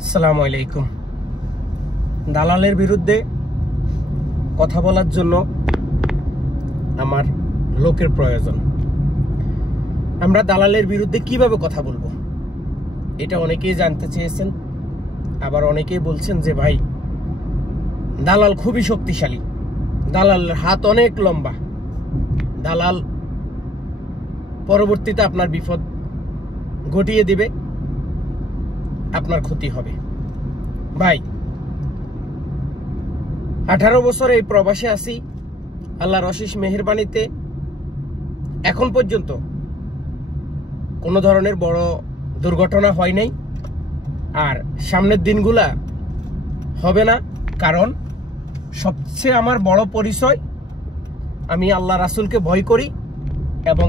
আসসালামু আলাইকুম। দালালের বিরুদ্ধে কথা বলার জন্য আমার লোকের প্রয়োজন। আমরা দালালের বিরুদ্ধে কিভাবে কথা বলবো এটা অনেকেই জানতে চেয়েছেন। আবার অনেকেই বলছেন যে ভাই দালাল খুবই শক্তিশালী, দালালের হাত অনেক লম্বা, দালাল পরবর্তীতে আপনার বিপদ ঘটিয়ে দিবে, আপনার ক্ষতি হবে। ভাই 18 বছর এই প্রবাসে আছি, আল্লাহর অশেষ মেহেরবানিতে এখন পর্যন্ত কোনো ধরনের বড় দুর্ঘটনা হয় নাই, আর সামনের দিনগুলা হবে না। কারণ সবচেয়ে আমার বড় পরিচয়, আমি আল্লাহ রাসূলকে ভয় করি এবং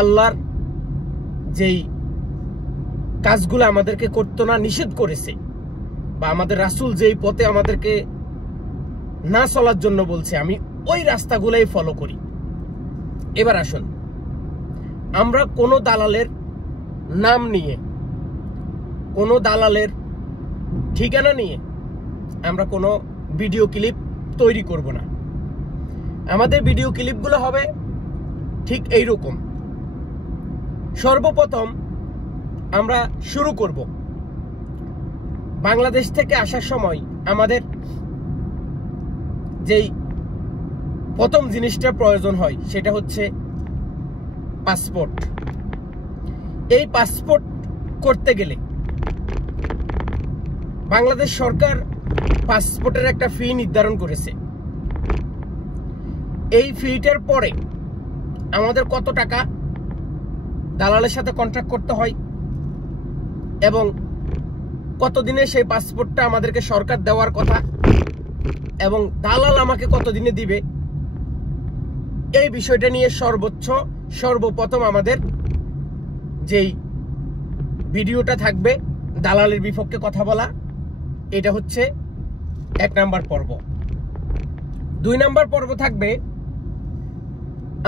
আল্লাহর যেই কাজগুলো আমাদেরকে করতে না নিষেধ করেছে, বা আমাদের রাসূল যেই পথে আমাদেরকে না চলার জন্য বলছে, আমি ওই রাস্তাগুলোই ফলো করি। এবার আসুন, আমরা কোনো দালালের নাম নিয়ে, কোনো দালালের ঠিকানা নিয়ে আমরা কোনো ভিডিও ক্লিপ তৈরি করব না। আমাদের ভিডিও ক্লিপগুলো হবে ঠিক এইরকম। সর্বপ্রথম আমরা শুরু করব, বাংলাদেশ থেকে আসার সময় আমাদের যেই প্রথম জিনিসটা প্রয়োজন হয় সেটা হচ্ছে পাসপোর্ট। এই পাসপোর্ট করতে গেলে বাংলাদেশ সরকার পাসপোর্টের একটা ফি নির্ধারণ করেছে। এই ফিটার পরে আমাদের কত টাকা দালালের সাথে কন্ট্রাক্ট করতে হয় এবং কতদিনে সেই পাসপোর্টটা আমাদেরকে সরকার দেওয়ার কথা এবং দালাল আমাকে কতদিনে দিবে, এই বিষয়টা নিয়ে সর্বপ্রথম আমাদের যেই ভিডিওটা থাকবে দালালের বিপক্ষে কথা বলা, এটা হচ্ছে 1 নাম্বার পর্ব। 2 নাম্বার পর্ব থাকবে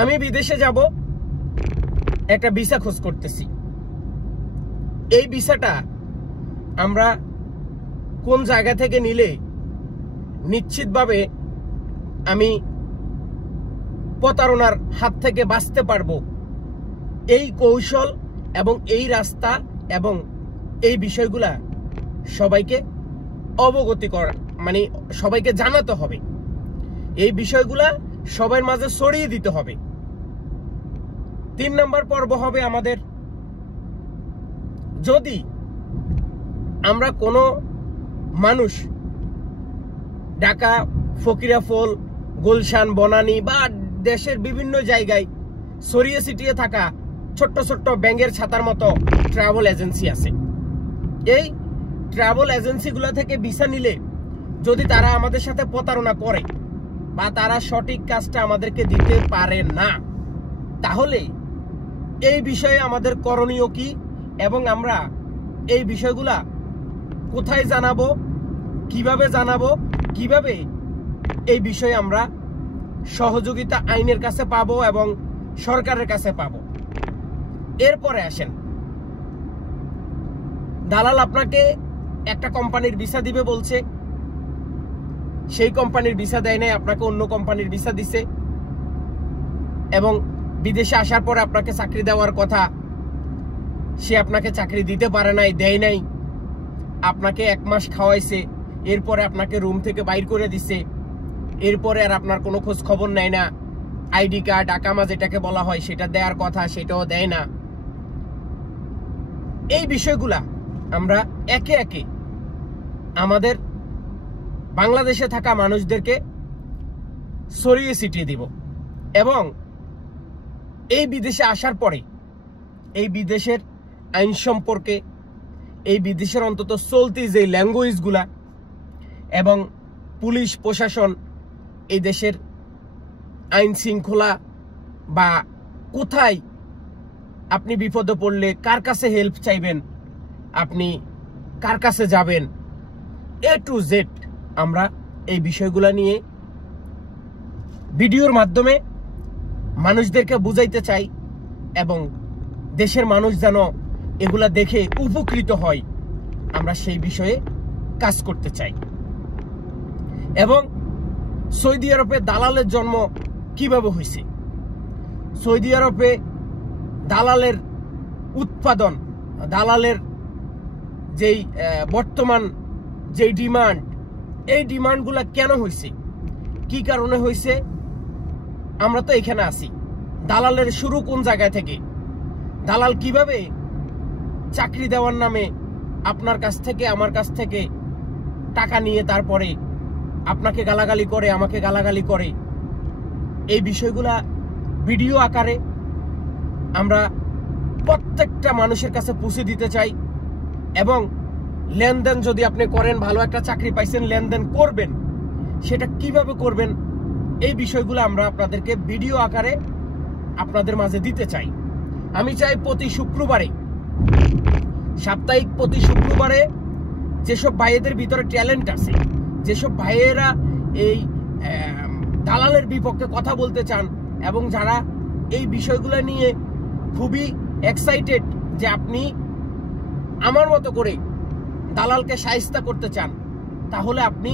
আমি বিদেশে যাব, একটা ভিসা খোঁজ করতেছি। এই ভিসাটা আমরা কোন জায়গা থেকে নিলে নিশ্চিতভাবে আমি প্রতারণার হাত থেকে বাঁচতে পারবো, এই কৌশল এবং এই রাস্তা এবং এই বিষয়গুলা সবাইকে অবগতি করা, মানে সবাইকে জানাতে হবে। এই বিষয়গুলা সবার মাঝে ছড়িয়ে দিতে হবে। 3 নাম্বার পর্ব হবে আমাদের, যদি আমরা কোনো মানুষ ঢাকা, ফকিরাফল, গুলশান, বনানী বা দেশের বিভিন্ন জায়গায় ছড়িয়ে ছিটিয়ে থাকা ছোট্ট ছোট্ট ব্যাঙের ছাতার মতো ট্রাভেল এজেন্সি আছে, এই ট্রাভেল এজেন্সিগুলো থেকে ভিসা নিলে যদি তারা আমাদের সাথে প্রতারণা করে বা তারা সঠিক কাজটা আমাদেরকে দিতে পারে না, তাহলে এই বিষয়ে আমাদের করণীয় কি এবং আমরা এই বিষয়গুলা কোথায় জানাবো, কিভাবে এই বিষয়ে আমরা সহযোগিতা আইনের কাছে পাবো এবং সরকারের কাছে পাবো। এরপরে আসেন, দালাল আপনাকে একটা কোম্পানির ভিসা দিবে বলছে, সেই কোম্পানির ভিসা দেয় নাই, আপনাকে অন্য কোম্পানির ভিসা দিছে এবং বিদেশে আসার পরে আপনাকে চাকরি দেওয়ার কথা, সে আপনাকে চাকরি দিতে পারে নাই, দেয় নাই, আপনাকে 1 মাস খাওয়াইছে, এরপরে আপনাকে রুম থেকে বাইর করে দিছে, এরপরে আর আপনার কোনো খোঁজ খবর নেয় না, আইডি কার্ড, আকামা যেটাকে বলা হয় সেটা দেওয়ার কথা সেটাও দেয় না। এই বিষয়গুলা আমরা একে একে আমাদের বাংলাদেশে থাকা মানুষদেরকে ছড়িয়ে ছিটিয়ে দিব এবং এই বিদেশে আসার পরে এই বিদেশের আইন সম্পর্কে, এই বিদেশের অন্তত চলতি যে ল্যাঙ্গুয়েজগুলা এবং পুলিশ প্রশাসন, এই দেশের আইন শৃঙ্খলা বা কোথায় আপনি বিপদে পড়লে কার কাছে হেল্প চাইবেন, আপনি কার কাছে যাবেন, A to Z আমরা এই বিষয়গুলা নিয়ে ভিডিওর মাধ্যমে মানুষদেরকে বুঝাইতে চাই এবং দেশের মানুষ যেন এগুলা দেখে উপকৃত হয়, আমরা সেই বিষয়ে কাজ করতে চাই। এবং সৌদি আরবে দালালের জন্ম কিভাবে হয়েছে, সৌদি আরবে দালালের উৎপাদন, দালালের যেই বর্তমান যেই ডিমান্ড, এই ডিমান্ডগুলা কেন হয়েছে, কি কারণে হয়েছে, আমরা তো এখানে আছি। দালালের শুরু কোন জায়গায় থেকে, দালাল কিভাবে চাকরি দেওয়ার নামে আপনার কাছ থেকে আমার কাছ থেকে টাকা নিয়ে তারপরে আপনাকে গালাগালি করে, আমাকে গালাগালি করে, এই বিষয়গুলা ভিডিও আকারে আমরা প্রত্যেকটা মানুষের কাছে পৌঁছে দিতে চাই। এবং লেনদেন যদি আপনি করেন, ভালো একটা চাকরি পাইছেন, লেনদেন করবেন, সেটা কিভাবে করবেন, এই বিষয়গুলো আমরা আপনাদেরকে ভিডিও আকারে আপনাদের মাঝে দিতে চাই। আমি চাই প্রতি শুক্রবারে, সাপ্তাহিক প্রতি শুক্রবারে যেসব ভাইয়েদের ভিতরে ট্যালেন্ট আছে, যেসব ভাইয়েরা এই দালালের বিপক্ষে কথা বলতে চান এবং যারা এই বিষয়গুলো নিয়ে খুবই এক্সাইটেড যে আপনি আমার মতো করে দালালকে শায়েস্তা করতে চান, তাহলে আপনি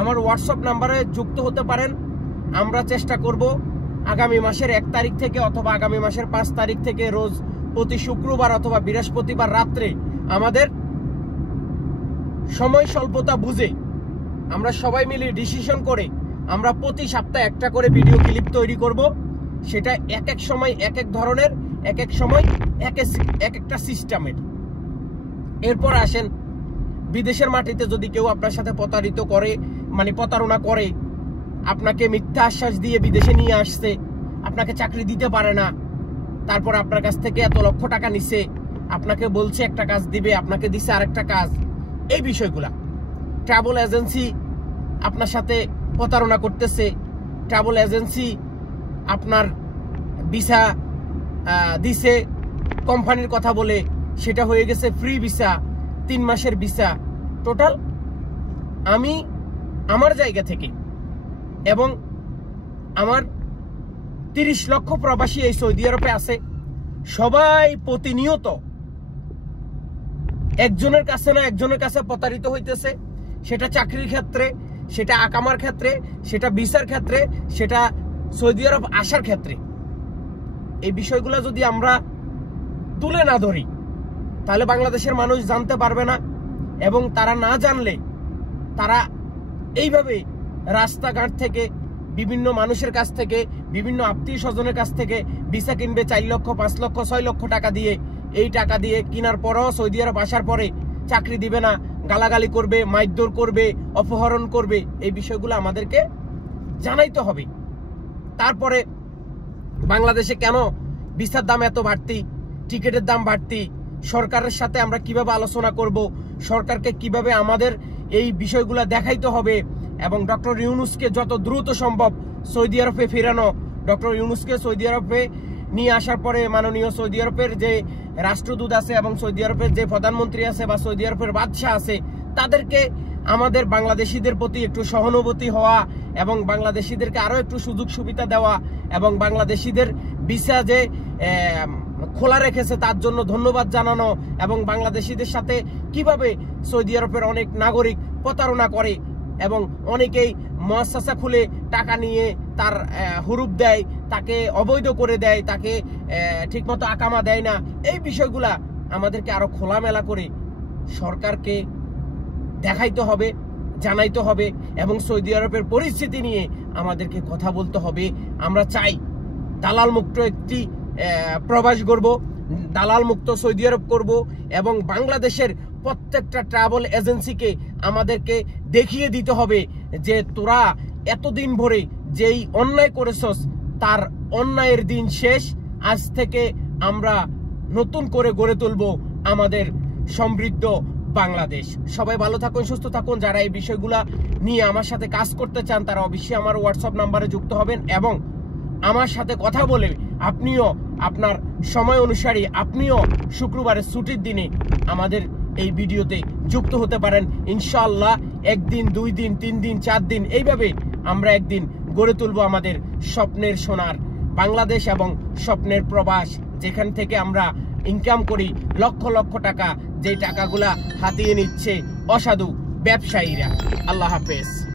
আমার হোয়াটসঅ্যাপ নাম্বারে যুক্ত হতে পারেন। আমরা চেষ্টা করব আগামী মাসের 1 তারিখ থেকে অথবা আগামী মাসের 5 তারিখ থেকে রোজ প্রতি শুক্রবার অথবা বৃহস্পতিবার রাত্রে আমাদের সময় স্বল্পতা বুঝে আমরা সবাই মিলে ডিসিশন করে আমরা প্রতি সপ্তাহে একটা করে ভিডিও ক্লিপ তৈরি করব। সেটা এক এক সময় এক এক ধরনের, এক এক সময় এক একটা সিস্টেমের। এরপর আসেন, বিদেশের মাটিতে যদি কেউ আপনার সাথে প্রতারিত করে, মানে প্রতারণা করে, আপনাকে মিথ্যা আশ্বাস দিয়ে বিদেশে নিয়ে আসছে, আপনাকে চাকরি দিতে পারে না, তারপর আপনার কাছ থেকে এত লক্ষ টাকা নিছে, আপনাকে বলছে একটা কাজ দিবে, আপনাকে দিছে আরেকটা কাজ, এই বিষয়গুলা। ট্রাভেল এজেন্সি আপনার সাথে প্রতারণা করতেছে, ট্রাভেল এজেন্সি আপনার ভিসা দিছে কোম্পানির কথা বলে, সেটা হয়ে গেছে ফ্রি ভিসা, 3 মাসের ভিসা। টোটাল আমি আমার জায়গা থেকে এবং আমার 30 লক্ষ প্রবাসী এই সৌদি আরবে আছে, সবাই প্রতিনিয়ত একজনের কাছে না একজনের কাছে প্রতারিত হইতেছে। সেটা চাকরির ক্ষেত্রে, সেটা আকামার ক্ষেত্রে, সেটা ভিসার ক্ষেত্রে, সেটা সৌদি আরব আসার ক্ষেত্রে। এই বিষয়গুলো যদি আমরা তুলে না ধরি তাহলে বাংলাদেশের মানুষ জানতে পারবে না, এবং তারা না জানলে তারা এইভাবে রাস্তাঘাট থেকে বিভিন্ন মানুষের কাছ থেকে, বিভিন্ন আত্মীয় স্বজনের কাছ থেকে ভিসা কিনবে 4 লক্ষ 5 লক্ষ 6 লক্ষ টাকা দিয়ে। এই টাকা দিয়ে কেনার পরও সৌদি আরব আসার পরে চাকরি দিবে না, গালাগালি করবে, মারধর করবে, অপহরণ করবে। এই বিষয়গুলো আমাদেরকে জানাইতে হবে। তারপরে বাংলাদেশে কেন ভিসার দাম এত বাড়তি, টিকিটের দাম বাড়তি, সরকারের সাথে আমরা কিভাবে আলোচনা করব, সরকারকে কিভাবে আমাদের এই বিষয়গুলো দেখাইতে হবে, এবং ডক্টর ইউনূসকে যত দ্রুত সম্ভব সৌদি আরবে ফেরানো। ডক্টর ইউনূসকে সৌদি আরবে নিয়ে আসার পরে মাননীয় সৌদি আরবের যে রাষ্ট্রদূত আছে এবং সৌদি আরবের যে প্রধানমন্ত্রী আছে বা সৌদি আরবের বাদশাহ আছে, তাদেরকে আমাদের বাংলাদেশিদের প্রতি একটু সহানুভূতি হওয়া এবং বাংলাদেশিদেরকে আরো একটু সুযোগ সুবিধা দেওয়া, এবং বাংলাদেশিদের ভিসা যে খোলা রেখেছে তার জন্য ধন্যবাদ জানানো, এবং বাংলাদেশিদের সাথে কিভাবে সৌদি আরবের অনেক নাগরিক প্রতারণা করে এবং অনেকেই মুআসসাসা খুলে টাকা নিয়ে তার হুরুপ দেয়, তাকে অবৈধ করে দেয়, তাকে ঠিকমতো আকামা দেয় না। এই বিষয়গুলা আমাদেরকে আরো খোলামেলা করে সরকারকে দেখাইতে হবে, জানাইতে হবে, এবং সৌদি আরবের পরিস্থিতি নিয়ে আমাদেরকে কথা বলতে হবে। আমরা চাই দালাল মুক্ত একটি প্রবাস করব, দালাল মুক্ত সৌদি আরব করব, এবং বাংলাদেশের প্রত্যেকটা ট্রাভেল এজেন্সিকে আমাদেরকে দেখিয়ে দিতে হবে যে তোরা এতদিন ভরে যেই অন্যায় করেছস তার অন্যায়ের দিন শেষ। আজ থেকে আমরা নতুন করে গড়ে তুলব আমাদের সমৃদ্ধ বাংলাদেশ। সবাই ভালো থাকুন, সুস্থ থাকুন। যারা এই বিষয়গুলা নিয়ে আমার সাথে কাজ করতে চান তারা অবশ্যই আমার হোয়াটসঅ্যাপ নাম্বারে যুক্ত হবেন, এবং আমার সাথে কথা বলে আপনিও আপনার সময় অনুসারে আপনিও শুক্রবারের ছুটির দিনে আমাদের এই ভিডিওতে যুক্ত হতে পারেন। ইনশাআল্লাহ 1 দিন 2 দিন 3 দিন 4 দিন এইভাবে আমরা একদিন গড়ে তুলব আমাদের স্বপ্নের সোনার বাংলাদেশ এবং স্বপ্নের প্রবাস, যেখান থেকে আমরা ইনকাম করি লক্ষ লক্ষ টাকা, যে টাকাগুলা হাতিয়ে নিচ্ছে অসাধু ব্যবসায়ীরা। আল্লাহ হাফেজ।